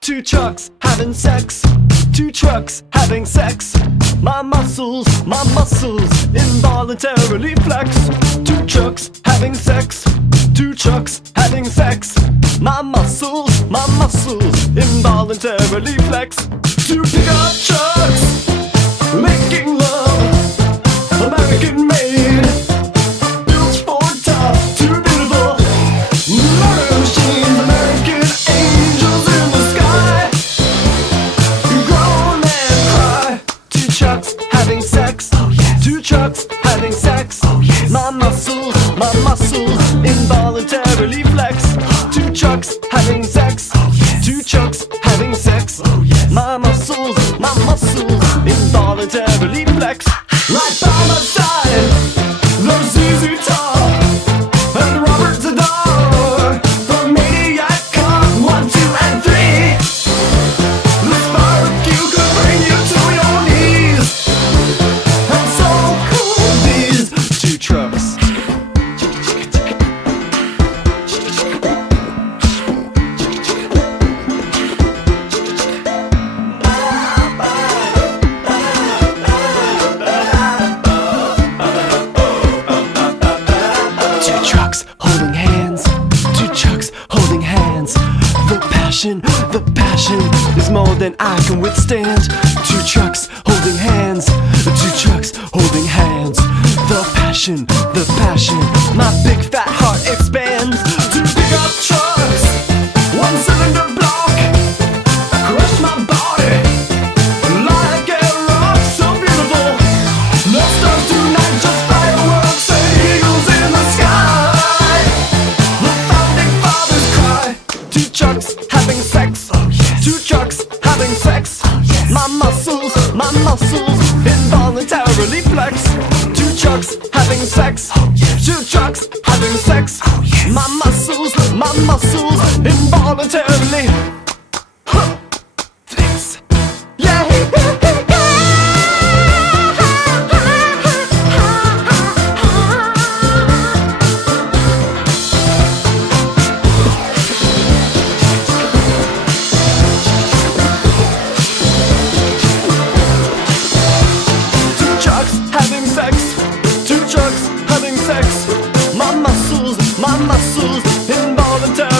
Two trucks having sex, two trucks having sex. My muscles involuntarily flex. Two trucks having sex, two trucks having sex. My muscles involuntarily flex. Two pickup trucks making love, American made, built for tough, too beautiful. Murder machines, American angels in the sky. Grown men cry. Two trucks having sex, two trucks having sex. My muscles involuntarily flex. Two trucks having sex, two trucks having sex. My muscles involuntarily flex. Right by my side, there's ZZ Top and Robert Zadar. The maniac cop 1, 2, and 3. The spark you could bring you to your knees. And so cool these two trucks. Holding hands, two trucks holding hands. The passion is more than I can withstand. Two trucks holding hands, two trucks holding hands. The passion, my big fat heart expands. Two pickup trucks, one cylinder block, crush my body like a rock, so beautiful. No stars tonight, just fireworks and eagles in the sky. Two trucks having sex, two trucks having sex. My muscles involuntarily flex. Two trucks having sex, two trucks having sex. My muscles involuntarily flex. Yeah. Having sex, two trucks having sex. My muscles involuntary